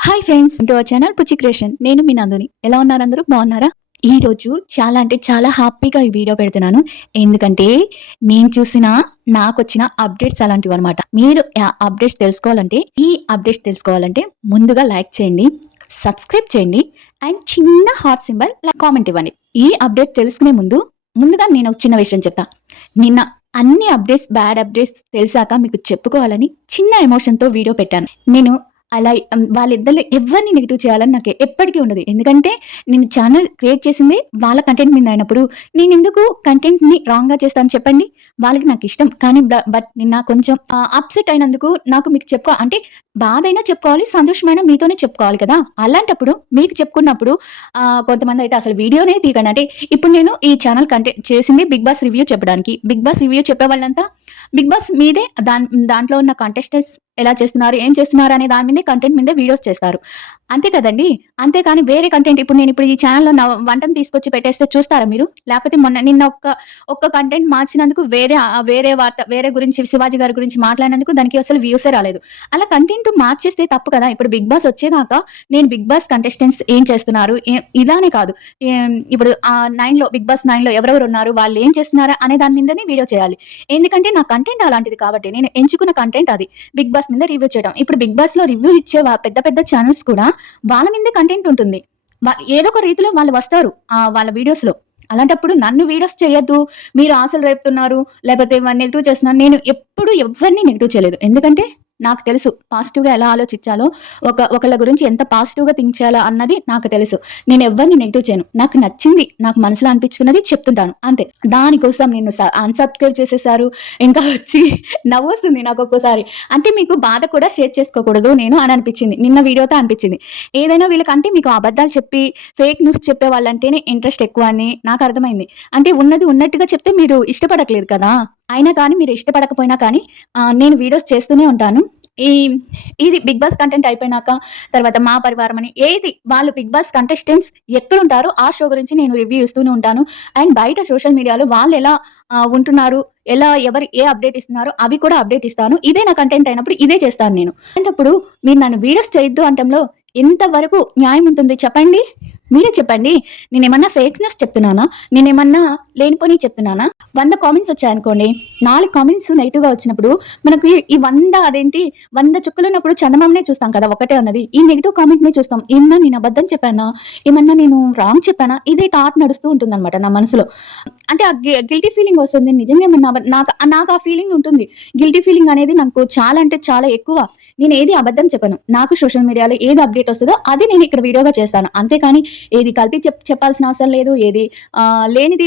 Hi friends to our channel Puchi creation. నేను మీ నందుని. ఎలా ఉన్నారు అందరూ? బాగున్నారా? ఈ రోజు చాలా అంటే చాలా హ్యాపీగా ఈ వీడియో పెడుతున్నాను. ఎందుకంటే నేను చూసిన నాకొచ్చిన అప్డేట్స్ అలాంటివన్నమాట. మీరు అప్డేట్స్ తెలుసుకోవాలంటే ముందుగా లైక్ చేయండి, సబ్స్క్రైబ్ చేయండి అండ్ చిన్న హార్ట్ సింబల్ కామెంట్ ఇవ్వండి. ఈ అప్డేట్ తెలుసుకునే ముందుగా నేను ఒక చిన్న విషయం చెప్తా. నిన్న అన్ని అప్డేట్స్ బ్యాడ్ అప్డేట్స్ తెలిసాక మీకు చెప్పుకోవాలని చిన్న ఎమోషన్‌తో వీడియో పెట్టాను. నేను అలా వాళ్ళిద్దరిలో ఎవరిని నెగెటివ్ చేయాలని నాకు ఎప్పటికీ ఉండదు. ఎందుకంటే నేను ఛానల్ క్రియేట్ చేసింది వాళ్ళ కంటెంట్ మీద అయినప్పుడు నేనెందుకు కంటెంట్‌ని రాంగ్‌గా చేస్తాను చెప్పండి? వాళ్ళకి నాకిష్టం. కానీ బట్ నిన్న కొంచెం అప్‌సెట్ అయినందుకు నాకు మీకు అంటే బాధైనా చెప్పుకోవాలి, సంతోషమైనా మీతోనే చెప్పుకోవాలి కదా! అలాంటప్పుడు మీకు చెప్పుకున్నప్పుడు కొంతమందయితే అసలు వీడియోనే తీయకండి. అంటే ఇప్పుడు నేను ఈ ఛానల్ కంటెంట్ చేసింది 'బిగ్ బాస్' రివ్యూ చెప్పడానికి. 'బిగ్ బాస్' రివ్యూ చెప్పేవాళ్ళంతా 'బిగ్ బాస్' మీదే దాంట్లో ఉన్న కంటెస్టెంట్స్ ఎలా చేస్తున్నారు, ఏం చేస్తున్నారు అనే దాని మీదే కంటెంట్ మీదే వీడియోస్ చేస్తారు. అంతే కదండీ! అంతేకాని వేరే కంటెంట్ ఇప్పుడు ఈ ఛానెల్‌లో నా వంటను తీసుకొచ్చి పెట్టేస్తే చూస్తారా మీరు? లేపోతే నిన్న ఒక్క కంటెంట్ మార్చినందుకు వేరే గురించి 'శివాజీ' గారి గురించి మాట్లాడినందుకు దానికి అసలు వ్యూసే రాలేదు. అలా కంటెంట్ మార్చేస్తే తప్పు కదా! ఇప్పుడు 'బిగ్ బాస్' వచ్చేదాకా నేను 'బిగ్ బాస్' కంటెస్టెంట్స్ ఏం చేస్తున్నారు, ఇలానే కాదు. ఇప్పుడు 'బిగ్ బాస్ 9లో ఎవరెవరున్నారు, వాళ్ళేం చేస్తున్నారా అనే దాని మీదనే వీడియో చేయాలి. ఎందుకంటే నా కంటెంట్ అలాంటిది కాబట్టి నేను ఎంచుకున్న కంటెంట్ అది. 'బిగ్ బాస్' మీద రివ్యూ చేయడం. ఇప్పుడు 'బిగ్ బాస్‌లో' రివ్యూ ఇచ్చే పెద్ద పెద్ద ఛానెల్స్ కూడా వాళ్ళ మీదే కంటెంట్ ఉంటుంది. ఏదో ఒక రీతిలో వాళ్ళు వస్తారు వాళ్ళ వీడియోస్‌లో. అలాంటప్పుడు నన్ను వీడియోస్ చేయొద్దు, మీరు ఆశలు రేపుతున్నారు, లేపోతే నెగెటివ్ చేస్తున్నారు. నేను ఎప్పుడు ఎవ్వరిని నెగెటివ్ చేయలేదు. ఎందుకంటే నాకు తెలుసు పాజిటివ్‌గా ఎలా ఆలోచించాలో, ఒకళ్ళ గురించి ఎంత పాజిటివ్‌గా థింక్ చేయాలో అన్నది నాకు తెలుసు. నేను ఎవ్వరిని నెగెటివ్ చేయను. నాకు నచ్చింది, నాకు మనసులో అనిపించుకున్నది చెప్తుంటాను అంతే. దానికోసం నిన్ను అన్‌సబ్‌స్క్రైబ్ చేసేసారు. ఇంకా వచ్చి నవ్వొస్తుంది నాకు ఒక్కోసారి. అంటే మీకు బాధ కూడా షేర్ చేసుకోకూడదు నేను అని అనిపించింది. నిన్న వీడియోతో అనిపించింది. ఏదైనా వీళ్ళకంటే మీకు అబద్ధాలు చెప్పి ఫేక్ న్యూస్ చెప్పే వాళ్ళంటేనే ఇంట్రెస్ట్ ఎక్కువ అని నాకు అర్థమైంది. అంటే ఉన్నది ఉన్నట్టుగా చెప్తే మీరు ఇష్టపడట్లేదు కదా! అయినా కానీ మీరు ఇష్టపడకపోయినా కానీ నేను వీడియోస్ చేస్తూనే ఉంటాను. ఈ ఇది 'బిగ్ బాస్' కంటెంట్ అయిపోయినాక తర్వాత 'మా పరివారం' అని వాళ్ళు 'బిగ్ బాస్' కంటెస్టెంట్స్ ఎక్కడుంటారో ఆ షో గురించి నేను రివ్యూ ఇస్తూనే ఉంటాను. అండ్ బయట సోషల్ మీడియాలో వాళ్ళెలా ఉంటున్నారు, ఎవరు ఏ అప్డేట్ ఇస్తున్నారో అవి కూడా అప్డేట్ ఇస్తాను. ఇదే నా కంటెంట్ అయినప్పుడు ఇదే చేస్తాను నేను. అలాంటప్పుడు మీరు నన్ను వీడియోస్ చేయొద్దు అనటంలో ఎంతవరకు న్యాయం ఉంటుంది చెప్పండి? మీరే చెప్పండి. నేనేమన్నా ఫేక్ న్యూస్ చెప్తున్నానా? నేనేమన్నా లేనిపోనియి చెప్తున్నానా? 100 కామెంట్స్ వచ్చాయనుకోండి. 4 కామెంట్స్ నెగెటివ్‌గా వచ్చినప్పుడు మనకి ఈ 100 చుక్కలున్నప్పుడు చందమామనే చూస్తాం కదా! ఒకటే ఉన్నది. ఈ నెగెటివ్ కామెంట్‌నే చూస్తాం. ఏమన్నా నేను అబద్ధం చెప్పానా? ఏమన్నా నేను రాంగ్ చెప్పానా? ఇదే థాట్ నడుస్తూ ఉంటుందన్నమాట నా మనసులో. అంటే ఆ గిల్టీ ఫీలింగ్ వస్తుంది. నిజంగా ఏమన్నా నాకు ఆ ఫీలింగ్ ఉంటుంది. గిల్టీ ఫీలింగ్ అనేది నాకు చాలా అంటే చాలా ఎక్కువ. నేను ఏది అబద్ధం చెప్పను. నాకు సోషల్ మీడియాలో ఏది అప్డేట్ వస్తదో అది నేను ఇక్కడ వీడియోగా చేస్తాను. అంతేకాని ఏది కలిపి చెప్పాల్సిన అవసరం లేదు. ఏది లేనిది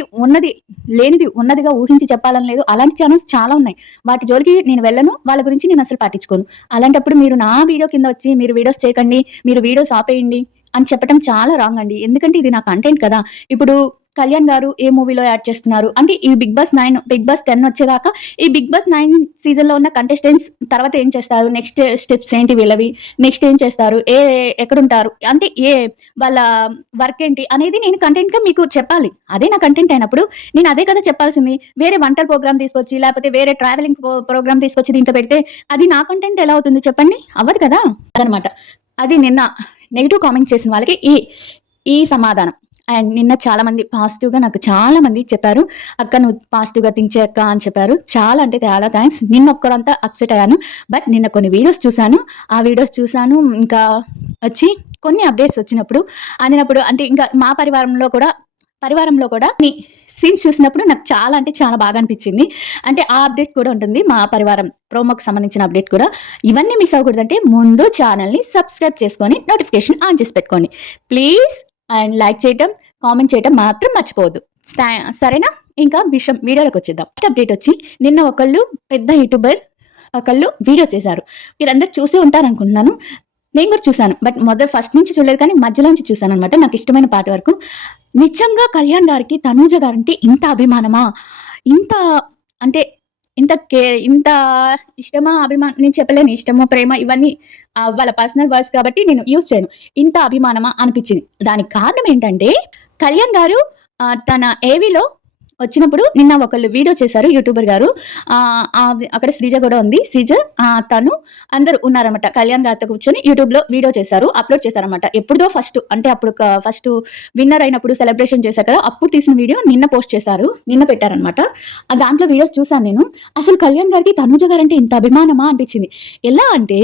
ఉన్నదిగా ఊహించి చెప్పాలని లేదు. అలాంటి ఛానెల్స్ చాలా ఉన్నాయి. వాటి జోలికి నేను వెళ్ళను. వాళ్ళ గురించి నేను అసలు పట్టించుకోను. అలాంటప్పుడు మీరు నా వీడియో కింద వచ్చి మీరు వీడియోస్ చేయకండి, మీరు వీడియోస్ ఆపేయండి అని చెప్పటం చాలా రాంగ్ అండి. ఎందుకంటే ఇది నా కంటెంట్ కదా! ఇప్పుడు కళ్యాణ్ గారు ఏ మూవీలో యాక్ట్ చేస్తున్నారు అంటే ఈ 'బిగ్ బాస్ 9', 'బిగ్ బాస్ 10' వచ్చేదాకా ఈ 'బిగ్ బాస్ 9' సీజన్‌లో ఉన్న కంటెస్టెంట్స్ తర్వాత ఏం చేస్తారు? నెక్స్ట్ స్టెప్స్ ఏంటి వీళ్ళవి? నెక్స్ట్ ఏం చేస్తారు? ఎక్కడుంటారు? అంటే వాళ్ళ వర్క్ ఏంటి అనేది నేను కంటెంట్‌గా మీకు చెప్పాలి. అదే నా కంటెంట్ అయినప్పుడు నేను అదే కదా చెప్పాల్సింది. వేరే వంటల ప్రోగ్రామ్ తీసుకొచ్చి లేకపోతే వేరే ట్రావెలింగ్ ప్రోగ్రామ్ తీసుకొచ్చి దీంట్లో పెడితే అది నా కంటెంట్ ఎలా అవుతుంది చెప్పండి? అవ్వదు కదా! అదనమాట. అది నిన్న నెగెటివ్ కామెంట్ చేసిన వాళ్ళకి ఈ సమాధానం. అండ్ నిన్న చాలామంది పాజిటివ్‌గా నాకు చాలామంది చెప్పారు. "అక్క నువ్వు పాజిటివ్‌గా థింక్ చెయి అక్క" అని చెప్పారు. చాలా అంటే చాలా థాంక్స్. నిన్న ఒక్కరోంతా అప్‌సెట్ అయ్యాను. బట్ నిన్న కొన్ని వీడియోస్ చూసాను. ఆ వీడియోస్ చూసాను. ఇంకా వచ్చి కొన్ని అప్డేట్స్ వచ్చినప్పుడు అందినప్పుడు అంటే ఇంకా మా పరివారంలో కూడా కొన్ని సీన్స్ చూసినప్పుడు నాకు చాలా అంటే చాలా బాగా అనిపించింది. అంటే ఆ అప్డేట్స్ కూడా ఉంటుంది. మా పరివారం ప్రోమోకి సంబంధించిన అప్డేట్ కూడా. ఇవన్నీ మిస్ అవ్వకూడదంటే ముందు ఛానెల్‌ని సబ్స్క్రైబ్ చేసుకొని నోటిఫికేషన్ ఆన్ చేసి పెట్టుకోండి. ప్లీజ్ అండ్ లైక్ చేయటం, కామెంట్ చేయటం మాత్రం మర్చిపోవద్దు. సరేనా? ఇంకా వీడియోలోకి వచ్చేద్దాం. ఫస్ట్ అప్డేట్ వచ్చి నిన్న ఒకళ్ళు పెద్ద యూట్యూబర్ ఒకళ్ళు వీడియో చేశారు. మీరందరూ చూసే ఉంటారనుకుంటున్నాను. నేను కూడా చూసాను. బట్ ఫస్ట్ నుంచి చూడలేదు కానీ మధ్యలోంచి చూసాననమాట. నాకు ఇష్టమైన పార్ట్ వరకు. నిజంగా కళ్యాణ్ గారికి తనూజ గారంటే ఇంత అభిమానమా? ఇంత అంటే ఇంత ఇష్టమా? నేను చెప్పలేను. ఇష్టమో, ప్రేమ ఇవన్నీ వాళ్ళ పర్సనల్ వర్డ్స్ కాబట్టి నేను యూజ్ చేయను. ఇంత అభిమానమా అనిపించింది. దానికి కారణం ఏంటంటే కళ్యాణ్ గారు తన ఏవీలో వచ్చినప్పుడు నిన్న ఒకళ్ళు వీడియో చేశారు యూట్యూబర్ గారు. అక్కడ శ్రీజ కూడా ఉంది. శ్రీజ తను అందరూ ఉన్నారన్నమాట. కళ్యాణ్ గారితో కూర్చొని యూట్యూబ్‌లో వీడియో చేశారు. అప్‌లోడ్ చేశారన్నమాట. ఎప్పుడుదో ఫస్ట్ అంటే అప్పుడు ఫస్ట్ విన్నర్ అయినప్పుడు సెలబ్రేషన్ చేశారు కదా! అప్పుడు తీసిన వీడియో నిన్న పోస్ట్ చేశారు. నిన్న పెట్టారన్నమాట. దాంట్లో వీడియోస్ చూసాను నేను. అసలు కళ్యాణ్ గారికి తనూజ గారంటే ఇంత అభిమానమా అనిపించింది. ఎలా అంటే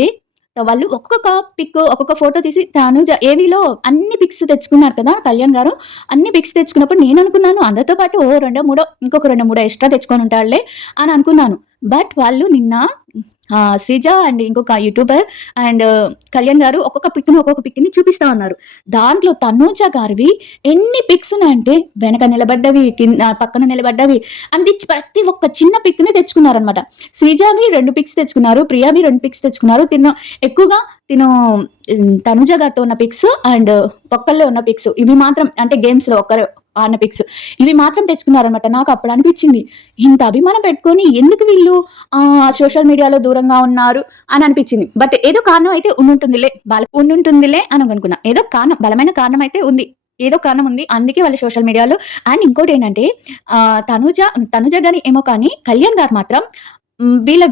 వాళ్ళు ఒక్కొక్క పిక్, ఒక్కొక్క ఫోటో తీసి తనూజ ఏవీలో అన్ని పిక్స్ తెచ్చుకున్నారు కదా కళ్యాణ్ గారు. అన్ని పిక్స్ తెచ్చుకున్నప్పుడు నేను అనుకున్నాను అందరితో పాటు రెండో, మూడో ఇంకొక 2, 3 ఎక్స్‌ట్రా తెచ్చుకొని ఉంటాడులే అని అనుకున్నాను. బట్ వాళ్ళు నిన్న శ్రీజ అండ్ ఇంకొక యూట్యూబర్ అండ్ కళ్యాణ్ గారు ఒక్కొక్క పిక్‌ని చూపిస్తా ఉన్నారు. దాంట్లో తనూజ గారివి ఎన్ని పిక్స్ ఉన్నాయంటే వెనక నిలబడ్డవి, పక్కన నిలబడ్డవి అంటే ప్రతి ఒక్క చిన్న పిక్‌ని తెచ్చుకున్నారనమాట. శ్రీజావి 2 పిక్స్ తెచ్చుకున్నారు. ప్రియావి 2 పిక్స్ తెచ్చుకున్నారు. ఎక్కువగా తనూజ గారితో ఉన్న పిక్స్ అండ్ ఒక్కళ్ళే ఉన్న పిక్స్ ఇవి మాత్రం అంటే గేమ్స్‌లో ఒక్కరు ఆడిన పిక్స్ ఇవి మాత్రం తెచ్చుకున్నారనమాట. నాకు అప్పుడు అనిపించింది ఇంత అభిమానం పెట్టుకొని ఎందుకు వీళ్ళు సోషల్ మీడియాలో దూరంగా ఉన్నారు అని అనిపించింది. బట్ ఏదో కారణం అయితే ఉండుంటుందిలే అని అనుకున్నా. ఏదో కారణం, బలమైన కారణం అయితే ఉంది. ఏదో కారణం ఉంది. అందుకే వాళ్ళు సోషల్ మీడియాలో. అండ్ ఇంకోటి ఏంటంటే తనుజ గాని ఏమో కానీ కళ్యాణ్ గారు మాత్రం వీళ్ళ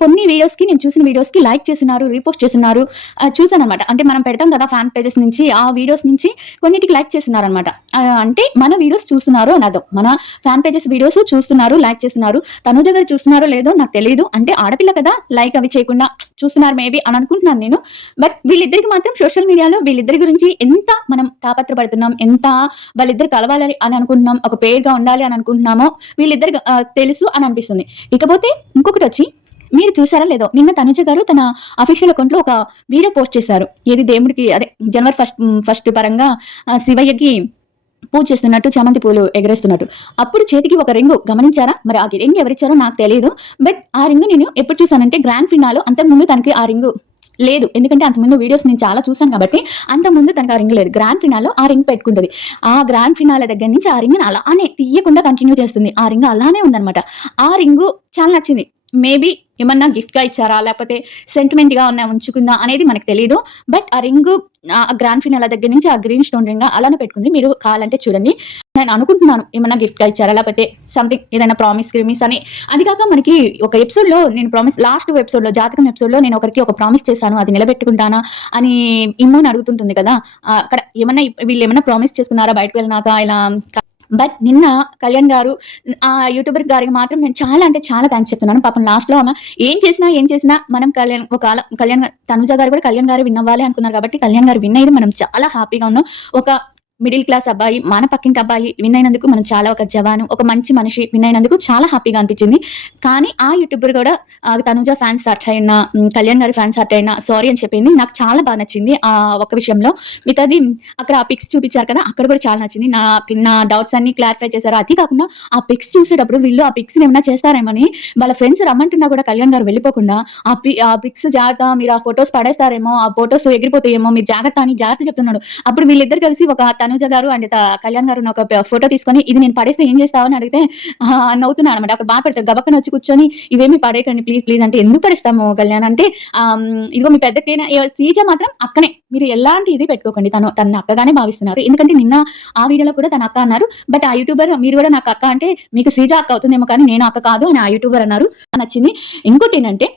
కొన్ని వీడియోస్‌కి నేను చూసిన వీడియోస్‌కి లైక్ చేస్తున్నారు, రీపోస్ట్ చేస్తున్నారు. చూసాననమాట. అంటే మనం పెడతాం కదా ఫ్యాన్ పేజెస్ నుంచి, ఆ వీడియోస్ నుంచి కొన్నిటికి లైక్ చేస్తున్నారనమాట. అంటే మన వీడియోస్ చూస్తున్నారు అని అర్థం. మన ఫ్యాన్ పేజెస్ వీడియోస్ చూస్తున్నారు, లైక్ చేస్తున్నారు. తనూజ గారు చూస్తున్నారో లేదో నాకు తెలీదు. అంటే ఆడపిల్ల కదా లైక్ అవి చేయకుండా చూస్తున్నారు మేబీ అని అనుకుంటున్నాను నేను. బట్ వీళ్ళిద్దరికి మాత్రం సోషల్ మీడియాలో వీళ్ళిద్దరి గురించి ఎంత మనం తాపత్రపడుతున్నాం, ఎంత వాళ్ళిద్దరు కలవాలి అని అనుకుంటున్నాం, ఒక పేరుగా ఉండాలి అని అనుకుంటున్నామో వీళ్ళిద్దరికి తెలుసు అని అనిపిస్తుంది. ఇకపోతే ఇంకొకటొచ్చి మీరు చూసారా లేదో నిన్న తనుజ గారు తన అఫీషియల్ అకౌంట్‌లో ఒక వీడియో పోస్ట్ చేశారు. ఏది దేవుడికి అదే జనవరి ఫస్ట్ పరంగా శివయ్యకి పూజ చేస్తున్నట్టు, చామంతి పూలు ఎగరేస్తున్నట్టు. అప్పుడు చేతికి ఒక రింగు గమనించారా? మరి ఆ రింగ్ ఎవరిచ్చారో నాకు తెలీదు. బట్ ఆ రింగ్ నేను ఎప్పుడు చూసానంటే గ్రాండ్ ఫినాలో అంతకుముందు తనకి ఆ రింగు లేదు. ఎందుకంటే అంతకుముందు వీడియోస్ నేను చాలా చూసాను కాబట్టి అంతకుముందు తనకు ఆ రింగ్ లేదు. గ్రాండ్ ఫినాలో ఆ రింగ్ పెట్టుకుంటది. ఆ గ్రాండ్ ఫినాలే దగ్గర నుంచి ఆ రింగ్‌ని అలానే తీయకుండా కంటిన్యూ చేస్తుంది. ఆ రింగ్ అలానే ఉందన్నమాట. ఆ రింగు చాలా నచ్చింది. మేబీ ఏమన్నా గిఫ్ట్‌గా ఇచ్చారా? లేకపోతే సెంటిమెంట్‌గా ఉంచుకుందా అనేది మనకు తెలీదు. బట్ ఆ రింగు గ్రాండ్ ఫినాల దగ్గర నుంచి ఆ గ్రీన్ స్టోన్ రింగ్ అలానే పెట్టుకుంది. మీరు కావాలంటే చూడండి. నేను అనుకుంటున్నాను ఏమన్నా గిఫ్ట్‌గా ఇచ్చారా? లేకపోతే సంథింగ్ ఏదైనా గిమిస్ అని. అది కాక మనకి ఒక ఎపిసోడ్‌లో నేను లాస్ట్ ఎపిసోడ్‌లో జాతకం ఎపిసోడ్‌లో నేను ఒకరికి ఒక ప్రామిస్ చేశాను. అది నిలబెట్టుకుంటానా అని ఇమ్ముని అడుగుతుంటుంది కదా! అక్కడ వీళ్ళేమన్నా ప్రామిస్ చేసుకున్నారా బయటకు వెళ్ళినాక ఇలా బట్ నిన్న కళ్యాణ్ గారు యూట్యూబర్ గారికి మాత్రం నేను చాలా అంటే చాలా థాంక్స్ చెప్తున్నాను. పాపం లాస్ట్‌లో ఆమె ఏం చేసినా మనం కళ్యాణ్ తనుజ గారు కూడా కళ్యాణ్ గారు విన్ అవ్వాలి అనుకున్నారు కాబట్టి కళ్యాణ్ గారు విన్ అయ్యింది మనం చాలా హ్యాపీగా ఉన్నాం. ఒక మిడిల్ క్లాస్ అబ్బాయి, మన పక్కింటి అబ్బాయి విన్ అయినందుకు మనం చాలా ఒక జవాను, ఒక మంచి మనిషి విన్ అయినందుకు చాలా హ్యాపీగా అనిపించింది. కానీ ఆ యూట్యూబర్ కూడా తనుజ ఫ్యాన్స్ హర్ట్ అయినా, కళ్యాణ్ గారి ఫ్యాన్స్ హర్ట్ అయినా సారీ అని చెప్పింది. నాకు చాలా బాగా నచ్చింది ఒక్క విషయంలో. మిగతాది అక్కడ ఆ పిక్స్ చూపించారు కదా! అక్కడ కూడా చాలా నచ్చింది. నా డౌట్స్ అన్ని క్లారిఫై చేశారు. అది కాకుండా ఆ పిక్స్ చూసేటప్పుడు వీళ్ళు ఆ పిక్స్‌ని ఏమన్నా చేస్తారేమోని వాళ్ళ ఫ్రెండ్స్ రమ్మంటున్నా కూడా కళ్యాణ్ గారు వెళ్ళిపోకుండా ఆ పిక్స్ జాగ్రత్త మీరు ఆ ఫోటోస్ పడేస్తారేమో, ఆ ఫోటోస్ ఎగిరిపోతాయేమో మీరు జాగ్రత్త అని జాగ్రత్త చెప్తున్నాడు. అప్పుడు వీళ్ళిద్దరు కలిసి ఒక తనుజ గారు అండ్ కళ్యాణ్ గారు ఒక ఫోటో తీసుకొని ఇది నేను పడేస్తే ఏం చేస్తావు అని అడిగితే నవ్వుతున్నాడు అనమాట. అక్కడ బాగా పెడతారు. గబక్కన వచ్చి కూర్చొని ఇవేమి పడేయకండి ప్లీజ్ అంటే ఎందుకు పడేస్తాము కళ్యాణ్ అంటే ఇదిగో మీ పెద్దకైనా శ్రీజ మాత్రం అక్కనే మీరు ఎలాంటి ఇది పెట్టుకోకండి. తన అక్కగానే భావిస్తున్నారు. ఎందుకంటే నిన్న ఆ వీడియోలో కూడా తన అక్క అన్నారు. బట్ ఆ యూట్యూబర్ మీరు కూడా నాకు అక్క అంటే మీకు శ్రీజ అక్క అవుతుందేమో కానీ నేను అక్క కాదు అని ఆ యూట్యూబర్ అన్నారు. నచ్చింది. ఇంకోటి ఏంటంటే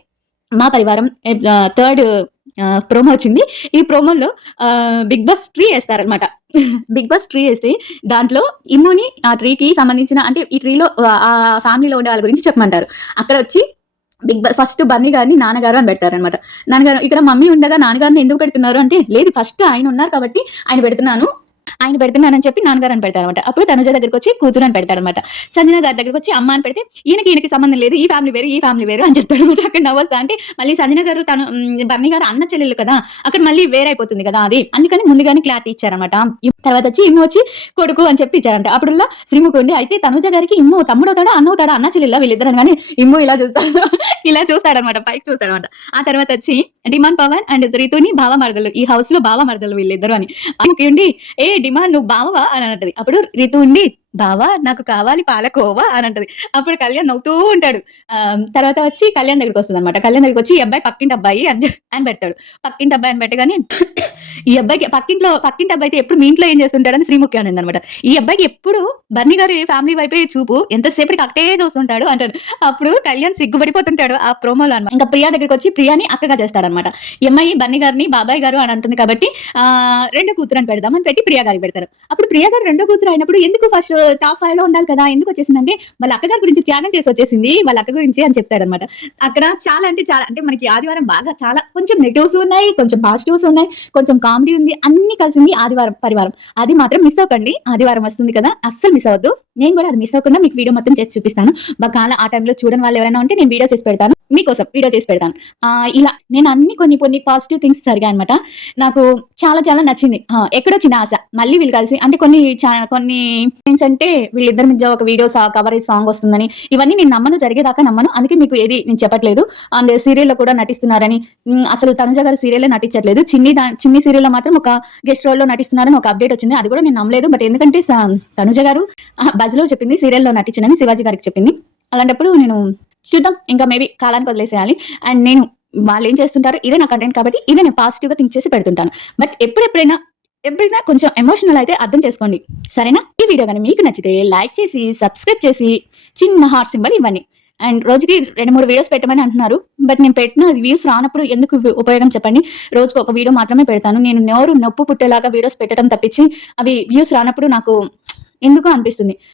మా పరివారం థర్డ్ ప్రోమో వచ్చింది. ఈ ప్రోమోలో బిగ్ బాస్ ట్రీ వేస్తారనమాట. బిగ్ బాస్ ట్రీ వేసి దాంట్లో ఇమ్ముని ఆ ట్రీకి సంబంధించిన అంటే ఈ ట్రీలో ఆ ఫ్యామిలీలో ఉండే వాళ్ళ గురించి చెప్పమంటారు. అక్కడ వచ్చి బిగ్ బాస్ ఫస్ట్ బన్నీ గారిని నాన్నగారు అని పెడతారనమాట. నాన్నగారు ఇక్కడ మమ్మీ ఉండగా నాన్నగారిని ఎందుకు పెడుతున్నారు అంటే లేదు ఫస్ట్ ఆయన ఉన్నారు కాబట్టి ఆయన పెడుతున్నానని చెప్పి నాన్నగారు అని పెడతారనమాట. అప్పుడు తనుజ దగ్గరికి వచ్చి కూతురు అని పెడతారనమాట. సంజన గారి దగ్గరికి వచ్చి అమ్మ అని పెడితే ఈయనకి సంబంధం లేదు, ఈ ఫ్యామిలీ వేరు అని చెప్తారనమాట. అక్కడ నవ్వొస్తా అంటే మళ్ళీ సంజన గారు బన్నీ గారు అన్న చెల్లెలు కదా, అక్కడ మళ్ళీ వేరైపోతుంది కదా అది. అందుకని ముందుగానే క్లారిటీ ఇచ్చారనమాట. తర్వాత వచ్చి ఇమ్ము వచ్చి కొడుకు అని చెప్పి ఇచ్చారంట. అప్పుడులా శ్రీముఖుండి అయితే తనుజ గారికి ఇమ్ము తమ్ముడు అవుతాడా అన్న అవుతాడా అన్న చెల్లెల్లా వీళ్ళిద్దరు కానీ ఇమ్ము ఇలా చూస్తాడనమాట, పైకి చూస్తాడనమాట. ఆ తర్వాత వచ్చి డిమాండ్ పవన్ అండ్ రితుని బావ మరదలు, ఈ హౌస్ లో బావ మరదలు వీళ్ళిద్దరు అని ఉండి ఏ డిమాండ్ నువ్వు బావవా అని అంటది. అప్పుడు రితు ఉండి బావా నాకు కావాలి పాలకోవా అని అంటది. అప్పుడు కళ్యాణ్ నవ్వుతూ ఉంటాడు. తర్వాత వచ్చి కళ్యాణ్ దగ్గరికి వస్తుంది అనమాట. కళ్యాణ్ దగ్గరికి వచ్చి ఈ అబ్బాయి పక్కింటి అబ్బాయి అని పెడతాడు. పక్కింటి అబ్బాయి అని పెట్టగానే ఈ అబ్బాయికి పక్కింటి అబ్బాయి అయితే ఎప్పుడు మీ ఇంట్లో ఏం చేస్తుంటాడని శ్రీముఖి అనిందనమాట. ఈ అబ్బాయికి ఎప్పుడు బన్నీ గారి ఫ్యామిలీ వైపే చూపు. ఎంతసేపటికి అక్కడే చూస్తుంటాడు అంటాడు. అప్పుడు కళ్యాణ్ సిగ్గుపడిపోతుంటాడు ఆ ప్రోమోలో అన్నమాట. ఇంకా ప్రియా దగ్గరికొచ్చి ప్రియాని అక్కగా చేస్తాడనమాట. ఈ అమ్మాయి బన్నీ గారిని బాబాయ్ గారు అని అంటుంది కాబట్టి రెండో కూతురు అని పెడదాం అని పెట్టి ప్రియా గారికి పెడతారు. అప్పుడు ప్రియా గారు రెండో కూతురు అయినప్పుడు ఎందుకు ఫస్ట్ టాప్ 5 లో ఉండాలి కదా! ఎందుకు వచ్చేసిందంటే వాళ్ళ అక్కగారి గురించి త్యాగం చేసి వచ్చేసింది. వాళ్ళ అక్క గురించి అని చెప్తాడనమాట. అక్కడ చాలా అంటే చాలా అంటే మనకి ఆదివారం బాగా చాలా కొంచెం నెగెటివ్స్ ఉన్నాయి, కొంచెం పాజిటివ్స్ ఉన్నాయి, కొంచెం కామెడీ ఉంది. అన్ని కలిసింది ఆదివారం పరివారం. అది మాత్రం మిస్ అవ్వకండి. ఆదివారం వస్తుంది కదా! అస్సలు మిస్ అవ్వద్దు. నేను కూడా అది మిస్ అవ్వకుండా మీకు వీడియో మొత్తం చేసి చూపిస్తాను. ఒకవేళ ఆ టైంలో చూడని వాళ్ళు ఎవరైనా ఉంటే నేను వీడియో చేసి పెడతాను. మీకోసం వీడియో చేసి పెడతాను. ఇలా నేను అన్ని కొన్ని పాజిటివ్ థింగ్స్ జరిగాయన్నమాట. నాకు చాలా చాలా నచ్చింది. ఎక్కడో చిన్న ఆశ. మళ్ళీ వీళ్ళు కలిసి అంటే కొన్ని ఏంటంటే వీళ్ళిద్దరి మధ్య ఒక వీడియో కవరేజ్ సాంగ్ వస్తుందని ఇవన్నీ నేను నమ్మను, జరిగేదాకా నమ్మను. అందుకే మీకు ఏది నేను చెప్పట్లేదు. అండ్ సీరియల్‌లో కూడా నటిస్తున్నారని అసలు తనుజ గారు సీరియల్‌లో నటించట్లేదు. చిన్ని సీరియల్‌లో మాత్రం ఒక గెస్ట్ రోల్‌లో నటిస్తున్నారని ఒక అప్డేట్ వచ్చింది. అది కూడా నేను నమ్మలేదు. బట్ ఎందుకంటే తనుజ గారు బజ్‌లో చెప్పింది సీరియల్‌లో నటించనని శివాజీ గారికి చెప్పింది. అలాంటప్పుడు నేను చూద్దాం. ఇంకా మేబీ కాలానికి వదిలేసేయాలి. అండ్ నేను వాళ్ళేం చేస్తుంటారో ఇదే నా కంటెంట్ కాబట్టి ఇదే నేను పాజిటివ్‌గా థింక్ చేసి పెడుతుంటాను. బట్ ఎప్పుడైనా కొంచెం ఎమోషనల్ అయితే అర్థం చేసుకోండి. సరేనా? ఈ వీడియో గాని మీకు నచ్చితే లైక్ చేసి, సబ్స్క్రైబ్ చేసి, చిన్న హార్ట్ సింబల్ ఇవ్వండి. అండ్ రోజుకి 2, 3 వీడియోస్ పెట్టమని అంటున్నారు. బట్ నేను పెట్టిన వ్యూస్ రానప్పుడు ఎందుకు ఉపయోగం చెప్పండి? రోజుకి ఒక వీడియో మాత్రమే పెడతాను. నేను నోరు నొప్పి పుట్టేలాగా వీడియోస్ పెట్టడం తప్పించి అవి వ్యూస్ రానప్పుడు నాకు ఎందుకో అనిపిస్తుంది.